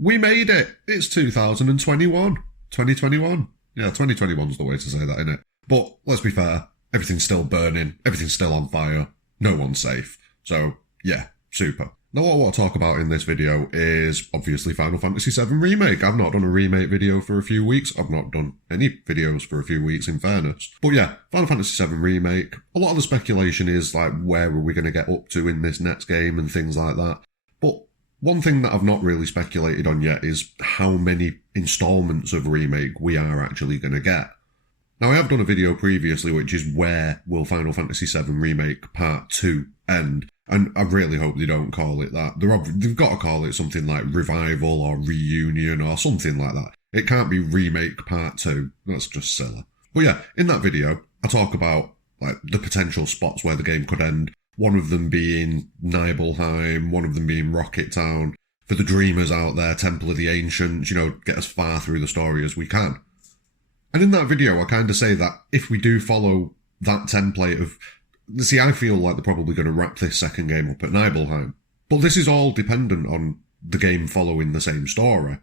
We made it. It's 2021. 2021. Yeah, 2021's the way to say that, isn't it? But let's be fair. Everything's still burning. Everything's still on fire. No one's safe. So, yeah, super. Now, what I want to talk about in this video is obviously Final Fantasy VII Remake. I've not done a remake video for a few weeks. I've not done any videos for a few weeks, in fairness. But yeah, Final Fantasy VII Remake. A lot of the speculation is, like, where are we going to get up to in this next game and things like that. But one thing that I've not really speculated on yet is how many installments of Remake we are actually going to get. Now, I have done a video previously, which is where will Final Fantasy VII Remake Part 2 end? And I really hope they don't call it that. They've got to call it something like Revival or Reunion or something like that. It can't be Remake Part 2. That's just silly. But yeah, in that video, I talk about like the potential spots where the game could end. One of them being Nibelheim, one of them being Rocket Town. For the dreamers out there, Temple of the Ancients, get as far through the story as we can. And in that video, I kind of say that if we do follow that template of... See, I feel like they're probably going to wrap this second game up at Nibelheim. But this is all dependent on the game following the same story.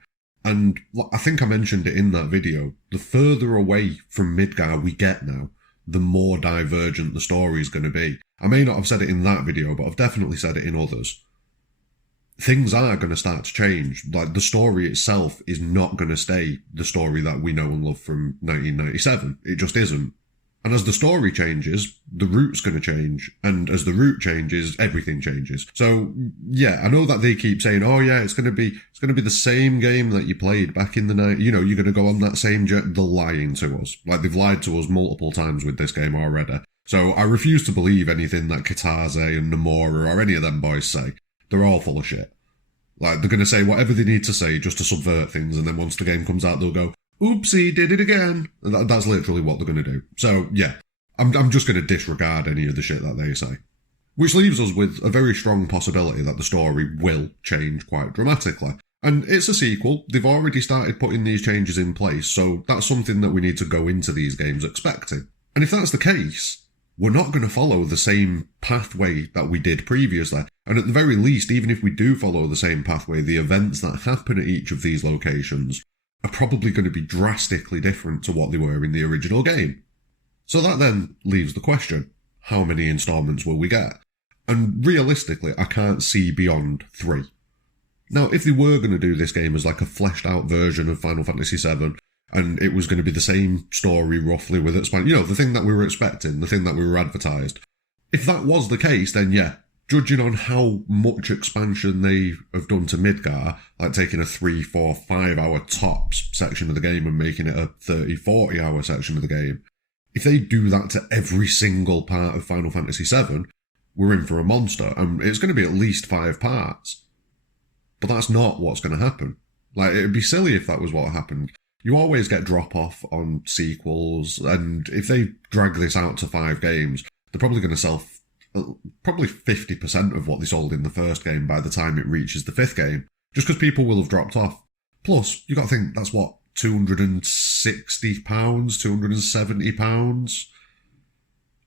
And I think I mentioned it in that video. The further away from Midgar we get now, the more divergent the story is going to be. I may not have said it in that video, but I've definitely said it in others. Things are going to start to change. Like, the story itself is not going to stay the story that we know and love from 1997. It just isn't. And as the story changes, the route's going to change. And as the route changes, everything changes. So, yeah, I know that they keep saying, oh yeah, it's going to be the same game that you played back in the night. You're going to go on that same journey. They're lying to us. Like, they've lied to us multiple times with this game already. So I refuse to believe anything that Kitase and Nomura or any of them boys say. They're all full of shit. Like, they're going to say whatever they need to say just to subvert things, and then once the game comes out, they'll go, oopsie, did it again. And that's literally what they're going to do. So, yeah, I'm just going to disregard any of the shit that they say. Which leaves us with a very strong possibility that the story will change quite dramatically. And it's a sequel. They've already started putting these changes in place, so that's something that we need to go into these games expecting. And if that's the case, we're not going to follow the same pathway that we did previously. And at the very least, even if we do follow the same pathway, the events that happen at each of these locations are probably going to be drastically different to what they were in the original game. So that then leaves the question, how many installments will we get? And realistically, I can't see beyond 3. Now, if they were going to do this game as like a fleshed out version of Final Fantasy VII, and it was going to be the same story roughly with it, the thing that we were expecting, the thing that we were advertised. If that was the case, then yeah, judging on how much expansion they have done to Midgar, like taking a 3, 4, 5 hour tops section of the game and making it a 30, 40 hour section of the game, if they do that to every single part of Final Fantasy VII, we're in for a monster, and it's going to be at least 5 parts. But that's not what's going to happen. Like, it'd be silly if that was what happened. You always get drop-off on sequels, and if they drag this out to 5 games, they're probably going to sell probably 50% of what they sold in the first game by the time it reaches the 5th game, just because people will have dropped off. Plus, you got to think, that's what, £260, £270?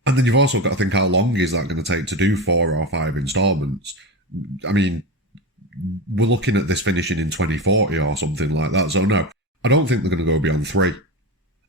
And then you've also got to think, how long is that going to take to do 4 or 5 installments? I mean, we're looking at this finishing in 2040 or something like that, so no, I don't think they're going to go beyond 3.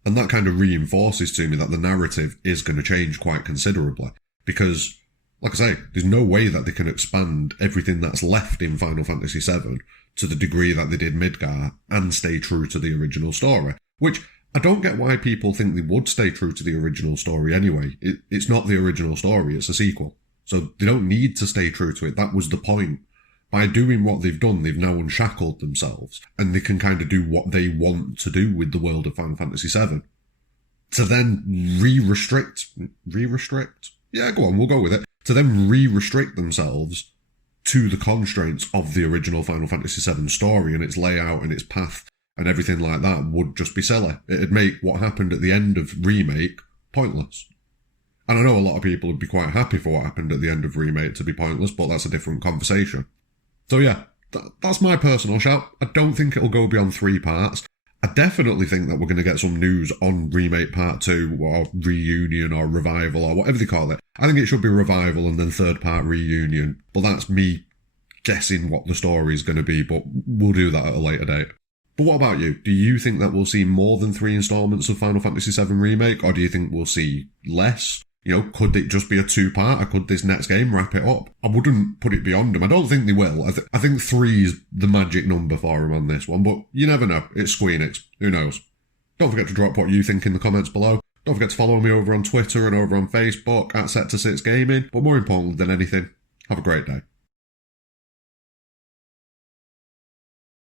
And that kind of reinforces to me that the narrative is going to change quite considerably. Because, like I say, there's no way that they can expand everything that's left in Final Fantasy VII to the degree that they did Midgar and stay true to the original story. Which, I don't get why people think they would stay true to the original story anyway. It's not the original story, it's a sequel. So they don't need to stay true to it. That was the point. By doing what they've done, they've now unshackled themselves, and they can kind of do what they want to do with the world of Final Fantasy VII. To then re-restrict? Yeah, go on, we'll go with it. To then re-restrict themselves to the constraints of the original Final Fantasy VII story and its layout and its path and everything like that would just be silly. It'd make what happened at the end of Remake pointless. And I know a lot of people would be quite happy for what happened at the end of Remake to be pointless, but that's a different conversation. So yeah, that's my personal shout. I don't think it'll go beyond 3 parts. I definitely think that we're going to get some news on Remake Part 2 or Reunion or Revival or whatever they call it. I think it should be Revival and then 3rd part Reunion. But that's me guessing what the story is going to be, but we'll do that at a later date. But what about you? Do you think that we'll see more than 3 installments of Final Fantasy VII Remake, or do you think we'll see less? You know, could it just be a 2-part, or could this next game wrap it up? I wouldn't put it beyond them. I don't think they will. I think 3 is the magic number for them on this one, but you never know. It's Square Enix. Who knows? Don't forget to drop what you think in the comments below. Don't forget to follow me over on Twitter and over on Facebook at Sector 6 Gaming. But more important than anything, have a great day.